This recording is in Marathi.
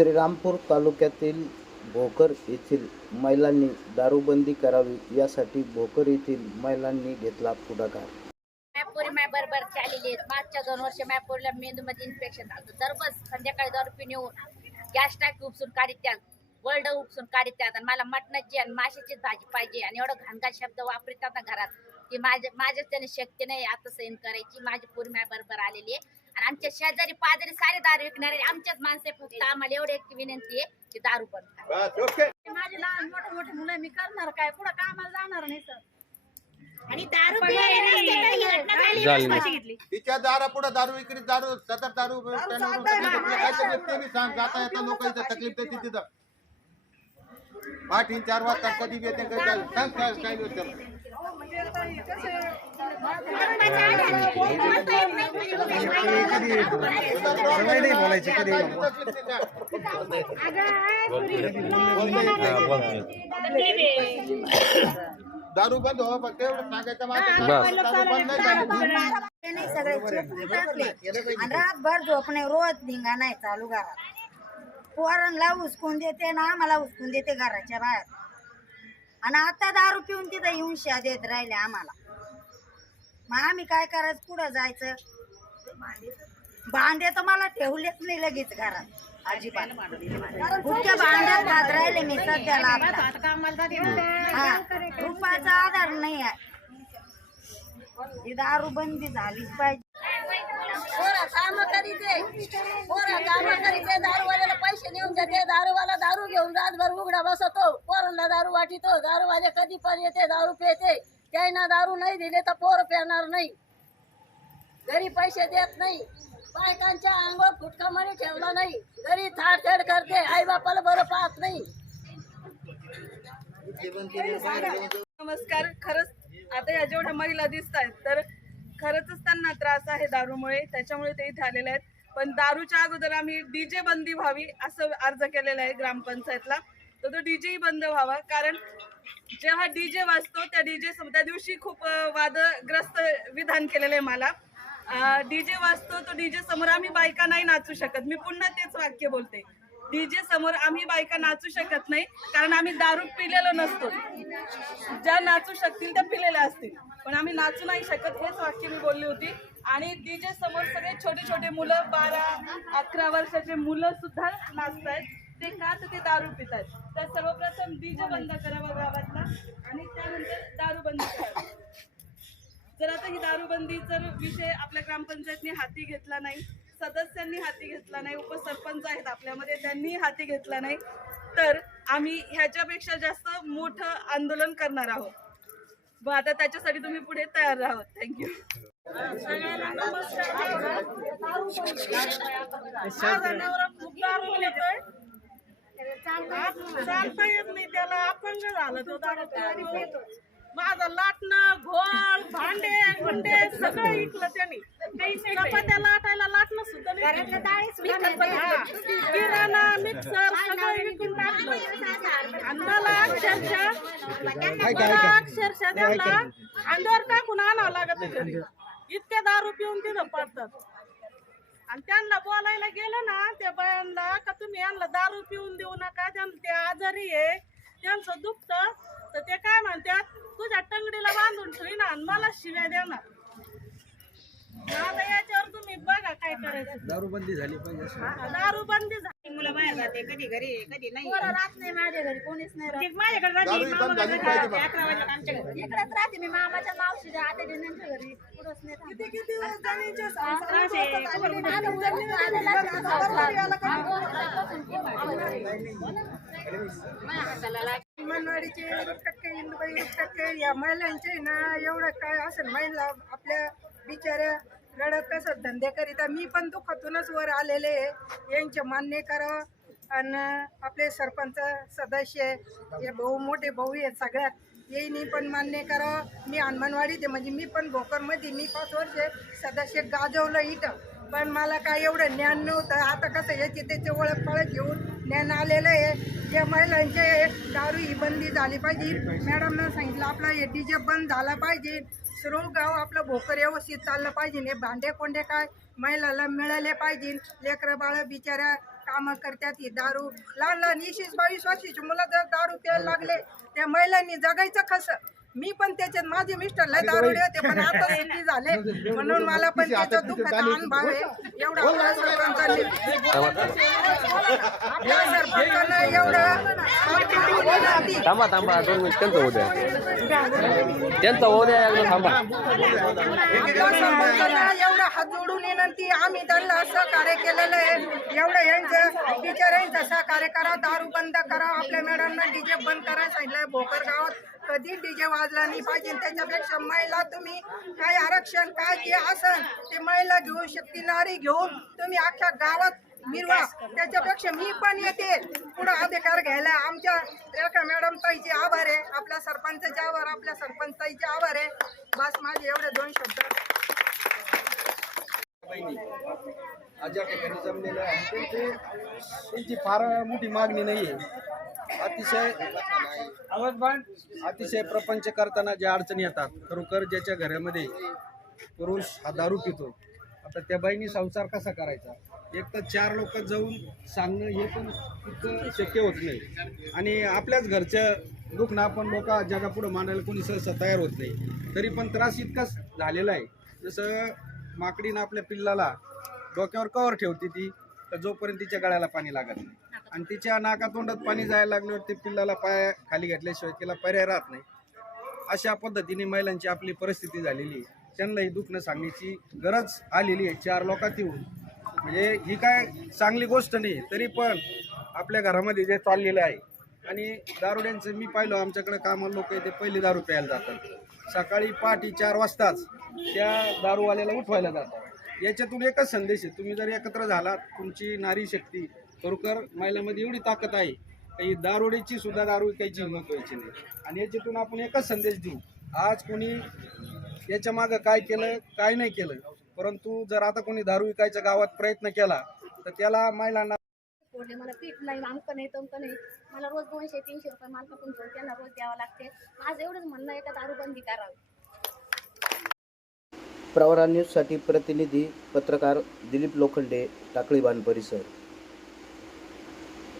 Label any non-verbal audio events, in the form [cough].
श्रीरामपूर तालुक्यातील भोकर येथील महिलांनी दारूबंदी करावी यासाठी भोकर येथील महिलांनी घेतला पुढाकार. मॅपोरी माय बरोबर आलेली आहेत. मागच्या दोन वर्ष मॅपोरीला मेंदूमध्ये इन्फेक्शन झालं. दररोज संध्याकाळी दारू पिणे येऊन गॅस टाकी उपसून काढीत वर्ल्ड उपसून काढित्यात आणि मला मटणाची आणि माशाचीच भाजी पाहिजे. आणि एवढं घाणघाण शब्द वापरतात ना घरात. की माझ्या माझ्याच त्याने शक्य नाही. आता सहन करायची. माझी पोरी बरोबर आलेली आहे. आणि आमच्या शेजारी पाजारी सारे दारू विकणारे आमच्याच माणसे फक्त आम्हाला एवढी एक विनंती आहे की दारू बंद करा. बस ओके. माझे लहान मोठे मोठे मुलं मी करणार काय? पुढे कामाला जाणार नाही सर. आणि दारू पिणारे रस्त्याकडे ही घटना झाली. झाली. कशी घेतली? तिच्या दारा पुढे दारू विक्री दारू सतत दारू काय तकलीफ? ते बी सांग जाता येता लोक इथं तकलीफ देते तिथं. पाठीन चार वाजता कधी येते. सांग काय होतं. सवय नाही बोलायची कधी? दारू बंद हो फक्त एवढं सांगायचं माझं सगळे रातभर झोप नाही रोज धिंगा नाही चालू घरात पोरांना उचकून देते ना आम्हाला उचकून देते घराच्या बाहेर. आणि आता दारू पिऊन तिथं येऊन शा देत राहिले आम्हाला. मग आम्ही काय करायचं? पुढं जायचं? भांडे तर मला ठेवलेच नाही लगेच घरात. अजिबात. भांड्यात भात राहिले मी सध्याला हा. रुपयाचा आधार नाही आहे. ही दारू बंदी झालीच पाहिजे. पोरं काम करीते. पोरं काम करीते दारूवाल्याला पैसे नेऊन देते. दारूवाला दारू घेऊन रातभर उघडा बसतो. पोरांना दारू वाटितो. दारूवाले कधी पण येते दारू पिते त्यांना दारू नाही दिले तर पोर पिणार नाही. घरी पैसे देत नाही. बायकांच्या अंगावर फुटका मणी ठेवला नाही. घरी थाडथेड करते. आई बापाला बरं पाहत नाही. नमस्कार. खरंच आता या जेवढ्या महिला दिसत आहेत तर खरंच त्यांना त्रास आहे दारूमुळे त्याच्यामुळे ते इथे आलेले आहेत. पण दारूच्या अगोदर आम्ही डीजे बंदी व्हावी असं अर्ज केलेला आहे ग्रामपंचायतला. तर तो डीजेही बंद व्हावा कारण जेव्हा डीजे वाजतो त्या डीजे त्या दिवशी खूप वादग्रस्त विधान केलेलं आहे मला. डीजे वाजतो तो डीजे समोर आम्ही बायका नाही नाचू शकत. मी पुन्हा तेच वाक्य बोलते. डीजे समोर आम्ही बायका नाचू शकत नाही कारण आम्ही दारू पिलेलो नसतो. ज्या नाचू शकतील त्या पिलेल्या असतील. पण आम्ही नाचू नाही शकत हेच वाक्य मी बोलली होती. आणि डीजे समोर सगळे छोटे छोटे मुलं बारा अकरा वर्षाचे मुलं सुद्धा नाचतायत ते का तर ते दारू पित आहेत तर सर्वप्रथम डीजे बंद करावा गावातला आणि त्यानंतर दारू बंद करावी. जर आता ही दारूबंदी जर विषय आपल्या ग्रामपंचायतने हाती घेतला नाही सदस्यांनी हाती घेतला नाही उपसरपंच आहेत आपल्यामध्ये त्यांनी हाती घेतला नाही तर आम्ही ह्याच्यापेक्षा जास्त मोठं आंदोलन करणार आहोत. आता त्याच्यासाठी तुम्ही पुढे तयार राहावं थँक्यू चालता येत नाही त्याला अपंग झालं तो दारू पिऊन. माझं लाटणं घोळ भांडे गुंडे सगळं इकलं त्यांनी चपात्या लाटायला लाटणं सुद्धा नाही हा. किराणा मिक्सर सगळं मला अक्षरशः मला अक्षरशः त्यांना टाकून आणावं लागत घरी? इतके दारू पिऊन तिथं पडतात आणि त्यांना बोलायला गेलं ना त्या बायांना का तुम्ही यांना दारू पिऊन देऊ नका त्यांना ते आजारी आहे त्यांचं दुखतं तर ते काय म्हणतात तुझ्या टंगडीला बांधून ठेवी आणि मला शिव्या देणार आता याच्यावर तुम्ही बघा काय करायचं. दारूबंदी झाली पाहिजे. असं दारू बंदी झाली. मुलं बाहेर जाते कधी घरी कधी नाही पोरं राहत नाही माझ्या घरी कोणीच नाही राहत. माझ्याकडे दारू ही बंद झाली पाहिजे बा. अकरा वाजता आमच्या घरी इकडेच राहते मी मामाच्या मावशीच्या आत्या त्यांच्या घरी कुठंच नाही राहत. किती किती जणींचे त्रास आहे. आता उजळणी आलेला आहे. अंगणवाडीचे टक्के इंदुबाई टक्के या महिलांचे ना एवढं काय असेल महिला आपल्या बिचाऱ्या रडत कसं धंद्याकरिता मी पण दुःखातूनच वर आलेले आहे. यांचे मान्य करावं आणि आपले सरपंच सदस्य हे भाऊ मोठे भाऊ आहेत सगळ्यात. येईनी पण मान्य करावं मी हनुमानवाडीत आहे. म्हणजे मी पण भोकरमध्ये मी पाच वर्ष सदस्य गाजवलं इथं. पण मला काय एवढं ज्ञान नव्हतं. आता कसं याची त्याची ओळख पळत घेऊन ज्ञान आलेलं आहे. या महिलांचे दारू ही बंदी झाली पाहिजे. मॅडमनं सांगितलं आपला हे डीजे बंद झाला पाहिजे. सर्व गाव आपलं भोकर व्यवस्थित चाललं पाहिजे. हे भांडे कोंडे काय? महिलाला मिळाले पाहिजे. लेकरं बाळ बिचाऱ्या कामं करतात. ही दारू लहान लहान इशीस बावीस वर्षीची मुलं जर दारू प्यायला लागले त्या महिलांनी जगायचं कसं? मी पण त्याच्यात माझे मिस्टर लय दारुडे होते पण आता सुखी झाले. [laughs] म्हणून मला पण त्याचा दुःखाचा अनुभव आहे. एवढा आपल्या सरपंचांनी आपल्या सरपंचानं एवढं थांबा थांबा दोन मिनिट त्यांचं होऊ द्या. त्यांचं होऊ द्या एकदा थांबा. आपल्या सरपंचांना एवढं हात जोडून विनंती आम्ही त्यांना सहकार्य केलेलं आहे. एवढं यांचं टीचर यांचं सहकार्य करा दारू बंद करा. आपल्या मॅडमना डीजे बंद करायला सांगितलंय भोकर गावात कधी डीजे वाजला नाही पाहिजे. त्याच्यापेक्षा महिला तुम्ही काय आरक्षण काय जे असन ते महिला घेऊ शकते नारी घेऊन तुम्ही अख्ख्या गावात मिरवा. त्याच्यापेक्षा मी पण येते. पुढे अधिकार घ्यायला. आमच्या एका मॅडम ताईचे आभार आहे. आपल्या सरपंचाचे आभार आपल्या सरपंच ताईचे आभार आहे. बस माझे एवढे दोन शब्द. आज या ठिकाणी जमलेलं आहे. त्यांची त्यांची फार मोठी मागणी नाही आहे. अतिशय अतिशय प्रपंच करताना ज्या अडचणी येतात खरोखर ज्याच्या घरामध्ये पुरुष हा दारू पितो आता त्या बाईनी संसार कसा करायचा? एक तर चार लोक जाऊन सांगणं हे पण तितकं शक्य होत नाही. आणि आपल्याच घरचं दुखणं आपण लोक जगापुढं मांडायला कोणी सहसा तयार होत नाही. तरी पण त्रास इतकाच झालेला आहे. जसं माकडीनं आपल्या पिल्लाला डोक्यावर कवर ठेवते ती तर जोपर्यंत तिच्या गळ्याला पाणी लागत नाही. आणि तिच्या नाकातोंडात पाणी जायला लागल्यावर ते पिल्लाला पाय खाली घातल्याशिवाय तिला पर्याय राहत नाही. अशा पद्धतीने महिलांची आपली परिस्थिती झालेली आहे. त्यांना ही दुखणं सांगण्याची गरज आलेली आहे चार लोकात येऊन म्हणजे ही काय चांगली गोष्ट नाही तरी पण आपल्या घरामध्ये जे चाललेलं आहे. आणि दारुड्यांचं मी पाहिलं आमच्याकडे कामाला लोक ते पहिले दारू प्यायला जातात. सकाळी पहाटे चार वाजताच त्या दारूवाल्याला उठवायला जातात. याच्यातून एकच संदेश आहे तुम्ही जर एकत्र झालात तुमची नारी शक्ती खरोखर महिलांमध्ये एवढी ताकद आहे काही दारुड्याची सुद्धा दारू विकायची हिंमत व्हायची नाही. आणि याच्यातून आपण एकच संदेश देऊ आज कोणी याच्या मागं काय केलं काय नाही केलं परंतु जर आता कोणी दारू विकायचा गावात प्रयत्न केला तर त्याला महिलांना मला पीठ नाही आमकं नाही तमकं नाही. मला रोज दोनशे तीनशे रुपये मालकाकडून घेऊन त्यांना रोज द्यावं लागते. माझं एवढंच म्हणणं आहे का दारूबंदी करावी? प्रवरा न्यूजसाठी प्रतिनिधी पत्रकार दिलीप लोखंडे टाकळीबान परिसर.